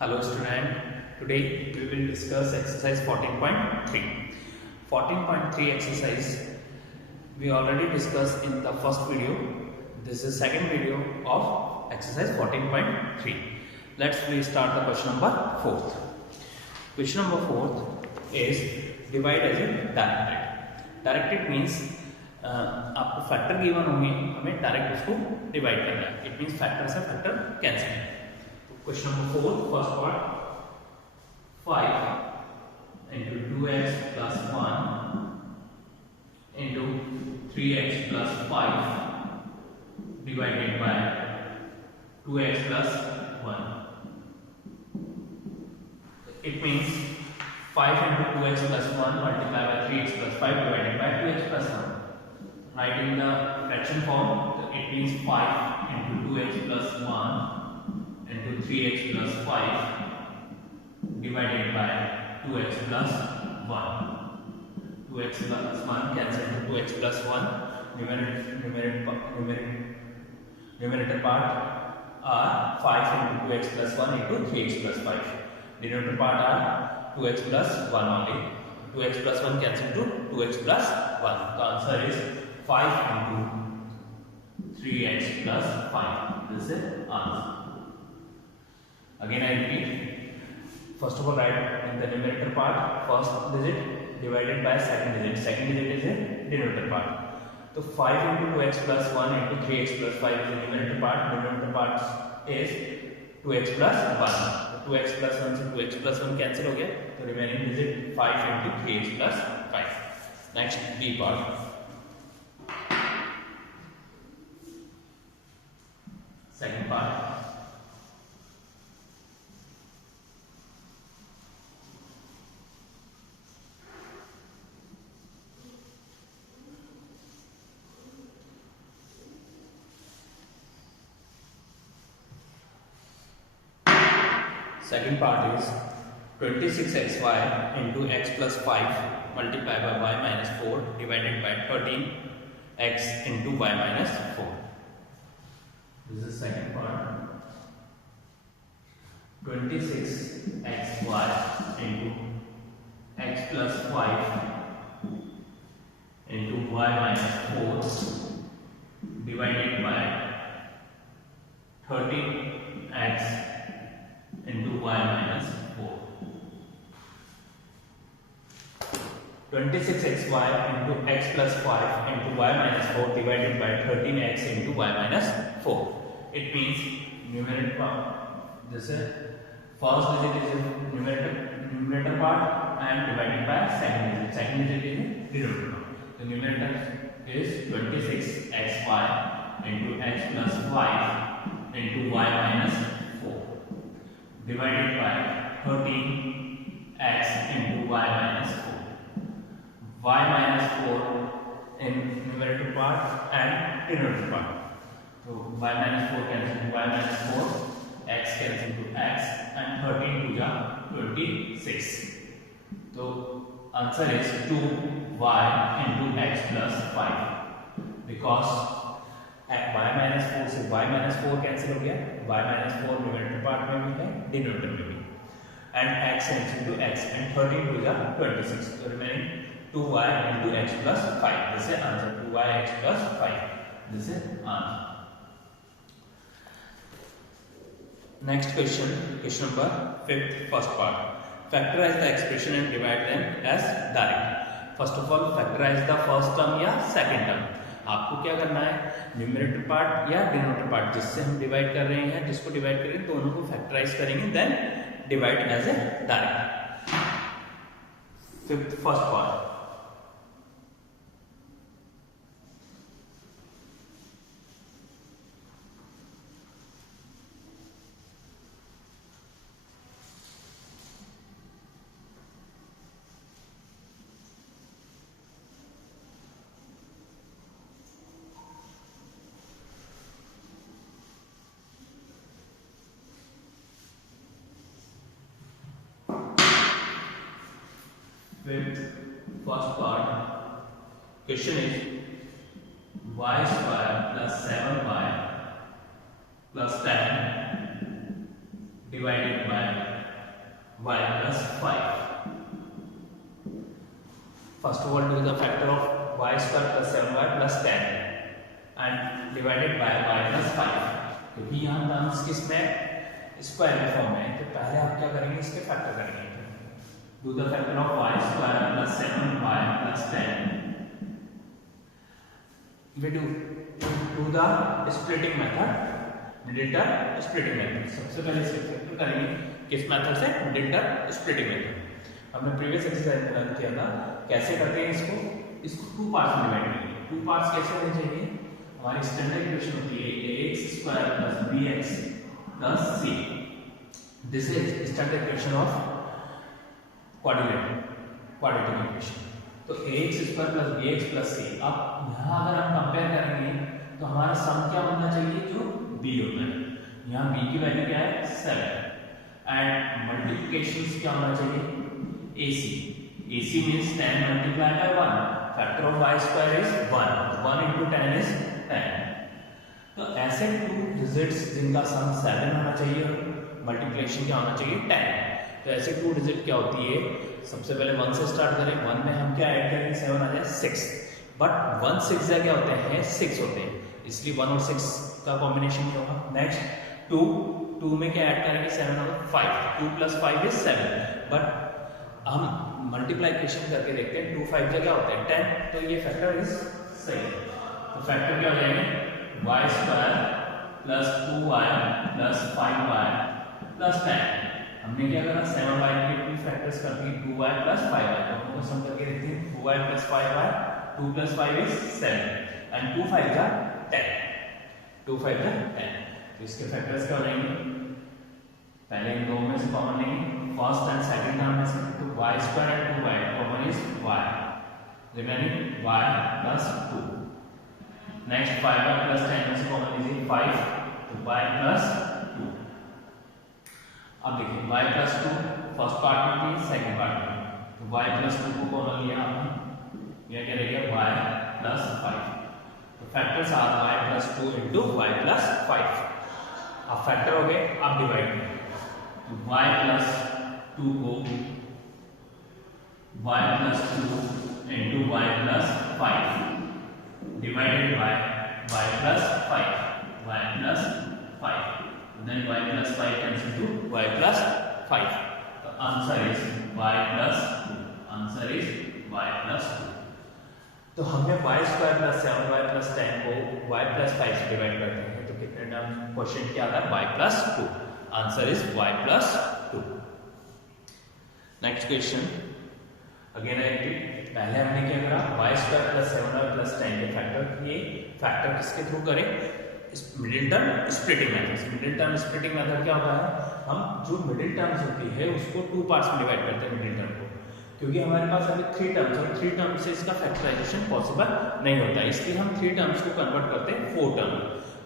Hello student, today we will discuss exercise 14.3. 14.3 exercise we already discussed in the first video. This is second video of exercise 14.3. Let's please start the question number 4th. Question number 4th is divide as a directed. Directed means आपको factor given होंगे, हमें direct उसको divide करना है. It means factor से factor cancel. Question number 4, first part, 5 into 2x plus 1 into 3x plus 5 divided by 2x plus 1. It means 5 into 2x plus 1 multiplied by 3x plus 5 divided by 2x plus 1. Writing the fraction form, it means 5 into 2x plus 1 into 3x plus 5 divided by 2x plus 1. 2x plus 1 cancel to 2x plus 1. Numerator part are 5 into 2x plus 1 into 3x plus 5. Denominator part are 2x plus 1 only. 2x plus 1 cancel to 2x plus 1. The answer is 5 into 3x plus 5. This is answer. Again I repeat, first of all write in the numerator part first digit divided by second digit. Second digit is a denominator part. So 5 into 2x plus 1 into 3x plus 5 is the numerator part. Denominator part is 2x plus 1. So 2x plus 1 से 2x plus 1 cancel हो गया. तो remaining digit 5 into 3x plus 5. Next B part. Second part. Second part is 26xy into x plus 5 multiplied by y minus 4 divided by 13x into y minus 4. This is second part. 26xy into x plus 5 into y minus 4 divided by 13x into y minus 4. 26xy into x plus 5 into y minus 4 divided by 13x into y minus 4. It means numerator part, this is first digit is numerator part and divided by second digit. Second digit is denominator part. The numerator is 26xy into x plus 5 into y minus 4 divided by 13x into y minus 4. Y minus 4 in numerator part and denominator part. So y minus 4 cancel to y minus 4, x cancel to x, and 13 to the 26. So answer is 2y into x plus 5 because y minus 4 से y minus 4 cancel हो गया. y minus 4 numerator part में भी है, denominator में भी, and x cancel to x, and 13 to the 26. So remaining 2y into x plus 5. This is answer. 2y x plus 5. This is answer. Next question, question number 5th, first part. Factorize the expression and divide them as direct. First of all, factorize the first term या second term. आपको क्या करना है, numerator part या denominator part जिससे हम divide कर रहे हैं, जिसको डिवाइड करेंगे दोनों को फैक्टराइज करेंगे, then divide as a direct. Fifth first part. Fifth, first part. Question is y square plus 7y plus 10 divided by y plus 5. First of all, do the factor of y square plus 7y plus 10 and divided by y plus 5. क्योंकि यहाँ terms किसमें square में form है, तो पहले आप क्या करेंगे, इसके फैक्टर करेंगे. Do the factor of y square plus 7y plus 10. We do the splitting method, middle term splitting method. सबसे पहले इसके फैक्टर करेंगे किस मेथड से, मिडिल टर्म स्प्लिटिंग मेथड. हमने प्रीवियस एक्सरसाइज में लर्न किया था कैसे करते हैं इसको टू पार्ट्स में डिवाइड करेंगे. टू पार्ट्स कैसे होने चाहिए, हमारी स्टैंडर्ड इक्वेशन होती है ax square plus bx plus c. This is standard equation of quadratic equation. तो ax square plus bx plus c. अब यहाँ अगर हम कंपेयर करेंगे तो हमारा सम क्या बनना चाहिए, जो b होता है. यहाँ b की वैल्यू क्या है 7 एंड मल्टीप्लिकेशन क्या होना चाहिए ac. ac means 10 multiplied by 1. Factor of y square is 1. 1 into 10 is 10. तो ऐसे टू डिजिट्स जिनका सम 7 होना चाहिए, मल्टीप्लिकेशन क्या होना चाहिए 10. तो ऐसे टू डिजिट क्या होती है, सबसे पहले 1 से स्टार्ट करें. 1 में हम क्या ऐड करेंगे, 7 आ जाए 6. बट 1 6 क्या होते हैं 6 होते हैं, इसलिए 1 और 6 का कॉम्बिनेशन क्या होगा. नेक्स्ट 2 में क्या ऐड करेंगे 7 और 5. 2 plus 5 is 7. बट हम मल्टीप्लिकेशन करके देखते हैं 2 5 क्या होते हैं 10. तो ये फैक्टर इज सही. तो फैक्टर क्या हो जाएंगे y square plus 2y plus 5y plus 10. हमने क्या करा 7y के टू फैक्टर्स कर दिए 2y प्लस 5y. तो हम सम करके देखते हैं 2y plus 5y. 2 plus 5 is 7 and 2 5 जा 10. 2 5 जा 10. तो इसके फैक्टर्स क्या हो जाएंगे, पहले इन दो में से कॉमन लेंगे, फर्स्ट एंड सेकंड टर्म में से. तो y square and 2y common is y, remaining y plus 2. Next 5y plus 10 में से कॉमन लीजिए 5, तो y प्लस 2. अब देखिए y प्लस 2 फर्स्ट पार्ट में थी, सेकंड पार्ट में. तो y प्लस 2 को कॉमन लिया हमने, यह क्या रहेगा y प्लस 5. तो factors are y plus 2 into y plus 5. अब फैक्टर हो गए, अब डिवाइड करें. तो y प्लस 2 को y plus 2 into y plus 5 divided by y plus 5. y plus 5 then y plus 5 cancel to y plus 5. तो answer is y plus 2. Answer is y plus 2. तो हमने y square plus 7y plus 10 को y plus 5 से divide करते हैं, तो कितने term question क्या आता है y plus 2. Answer is y plus 2. Next question again I repeat. पहले हमने क्या करा y square plus 7y plus 10 के फैक्टर किए. फैक्टर किसके थ्रू करें, middle term splitting method. Middle term splitting method क्या होता है, हम जो मिडिल टर्म्स होती है उसको टू पार्ट्स में डिवाइड करते हैं मिडिल टर्म को. क्योंकि हमारे पास अभी 3 टर्म्स और 3 टर्म्स से इसका फैक्टराइजेशन पॉसिबल नहीं होता है, इसलिए हम 3 टर्म्स को कन्वर्ट करते हैं 4 टर्म.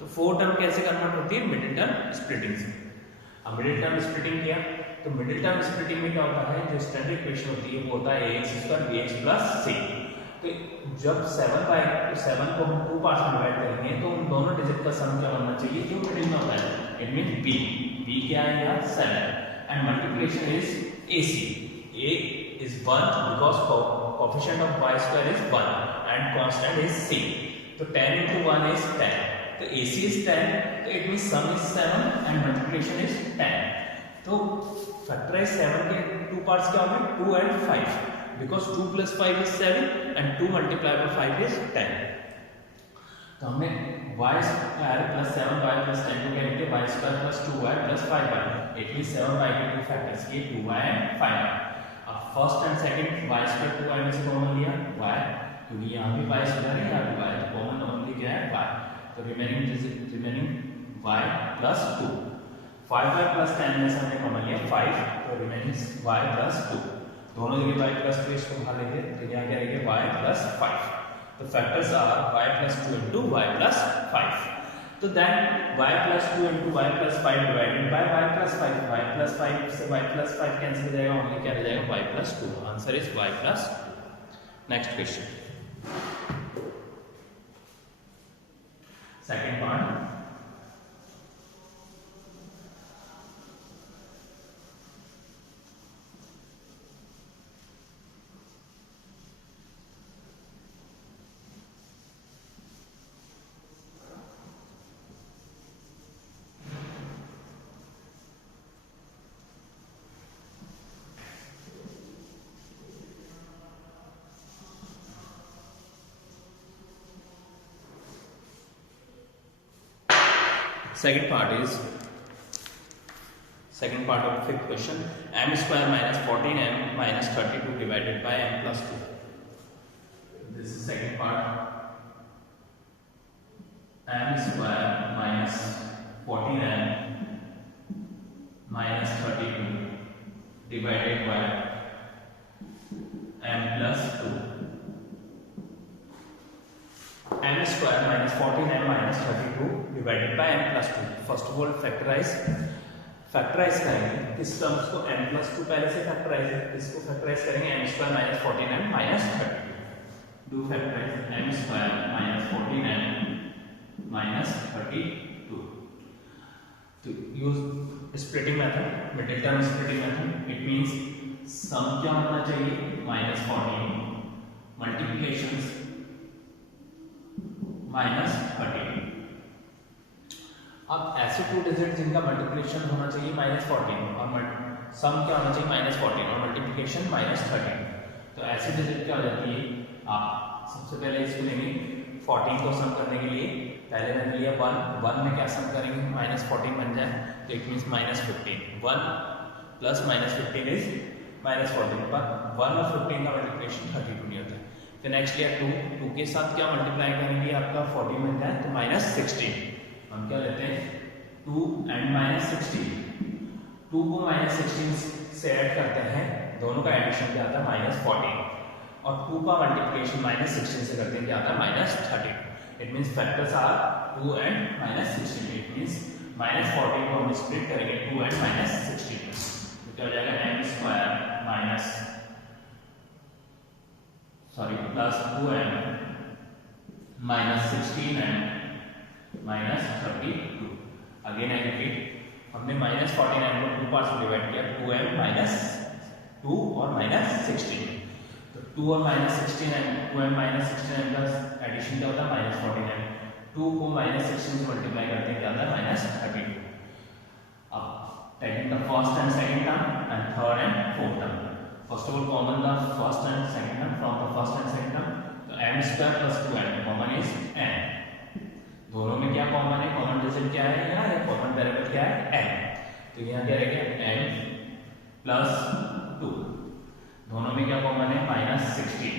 तो 4 टर्म कैसे कन्वर्ट होती है, मिडिल टर्म स्प्लिटिंग से. हम मिडिल टर्म स्प्लिटिंग किया, तो मिडिल टर्म स्प्लिटिंग में क्या होता है, जो स्टैंडर्ड इक्वेशन होती है वो होता है ax square bx plus c. तो जब 7 को हम 2 पार्ट्स में डिवाइड करेंगे तो उन दोनों डिजिट का सम क्या बनना चाहिए, जो मिडिल में होता है. इट मींस b क्या है यहाँ 7 and multiplication is ac. a is 1 because coefficient of y square is 1 and constant is c. तो 10 into 1 is 10. तो ac is 10, तो it means sum is 7 and multiplication is 10. तो फैक्टराइज 7 के two parts क्या होंगे 2 and 5 because 2 plus 5 is 7 and 2 multiplied by 5 is 10. तो हमने y square plus 7y plus 10 को क्या लिखे y square plus 2y plus 5y. It means 7y के टू फैक्टर्स किए 2y and 5y. अब first and second y square 2y में से कॉमन लिया y, क्योंकि यहाँ भी y स्क्वायर है यहाँ भी y, तो कॉमन ओनली क्या है y. तो remaining y plus 2. 5y plus 10 में से हमने कॉमन लिया 5, तो रिमेनिंग y प्लस 2. दोनों जगह y प्लस 2 इसको बाहर लेंगे तो यहाँ क्या रहेगा y प्लस 5. तो factors are y plus 2 into y plus 5. तो then y plus 2 into y plus 5 divided by y plus 5. y plus 5 से y प्लस 5 कैंसिल हो जाएगा, ओनली क्या रह जाएगा y plus 2. Answer is y plus 2. Next question second part. Second part of fifth question, m square minus 14m minus 32 divided by m plus 2. This is second part. M square minus 14m minus 32 divided by m plus 2. M square minus 14m minus 32 divided by m plus 2. First of all factorize करेंगे किस terms को m plus 2 पहले से factorise है, इसको factorise करेंगे m square minus 14m minus 32. Do factorize m square minus 14m minus 32. तो use splitting method, middle term splitting method. It means sum क्या होना चाहिए minus 14 multiplications minus 32. अब ऐसे टू डिजिट जिनका मल्टीप्लिकेशन होना चाहिए -14 और सम क्या होना चाहिए -14 और मल्टीप्लिकेशन -13. तो ऐसी डिजिट क्या हो जाती है, आप सबसे पहले इसको लेंगे 14 को सम करने के लिए पहले मैंने लिया 1 में क्या सम करेंगे -14 बन जाए तो इट मींस -15. 1 प्लस -15 इज -14 पर 1 और 15 का मल्टीप्लिकेशन 32 नहीं होता. फिर नेक्स्ट लिया 2 के साथ क्या मल्टीप्लाई करेंगे आपका 14 बन जाए तो -16. हम क्या लेते हैं 2 and -16. 2 को -16 से ऐड करते हैं, दोनों का एडिशन क्या आता है -14 और 2 का मल्टीप्लिकेशन -16 से करते हैं क्या आता है -13. It means factors are 2 and -16. It means -14 को हम स्प्लिट करेंगे 2 and -16 तो क्या हो जाएगा m square plus 2m minus 16m minus 32. Again I repeat, हमने -14m को 2 पार्ट्स में डिवाइड किया 2m minus 2 और -16. तो 2 और -16m 2m minus 16m का एडिशन क्या होता है -14m. 2 को -16 से मल्टीप्लाई करते हैं क्या आता है -32. अब taking the first and second term and third and fourth term. First of all common the first and second term from the first and second term. तो m square plus 2m common is n. दोनों में क्या common है, common digit क्या है यहाँ या common variable क्या है n. तो यहाँ क्या रहेगा n प्लस 2. दोनों में क्या कॉमन है -16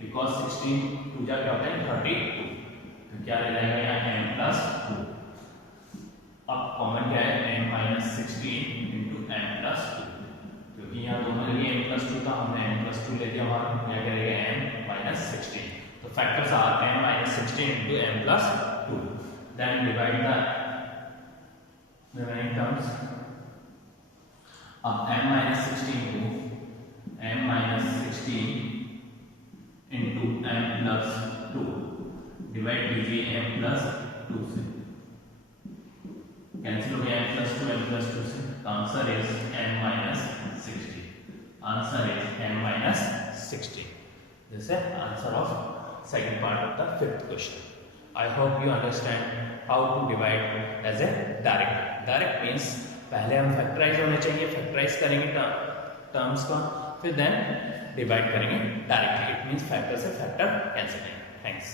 बिकॉज 16 2 क्या होता है 32. तो क्या रह जाएगा यहाँ n प्लस 2. अब कॉमन क्या है n minus 16 into n plus 2. क्योंकि यहाँ दोनों के लिए n plus 2 था, हमने n plus 2 ले लिया और यहाँ क्या रहेगा n minus 16. तो factors are n minus 16 into n plus 2. Then divide the remaining terms. अब m minus 16 को m minus 16 into m plus 2 divide कीजिए m plus 2 से. कैंसिल हो गया m plus 2 से. Answer is m minus 60. Answer is m minus 60. This is answer of second part of the fifth question. I hope you understand how to divide as a direct. Direct means पहले हम factorise होने चाहिए, factorise करेंगे terms का, फिर then divide करेंगे directly. It means factor से factor cancel करेंगे. थैंक्स.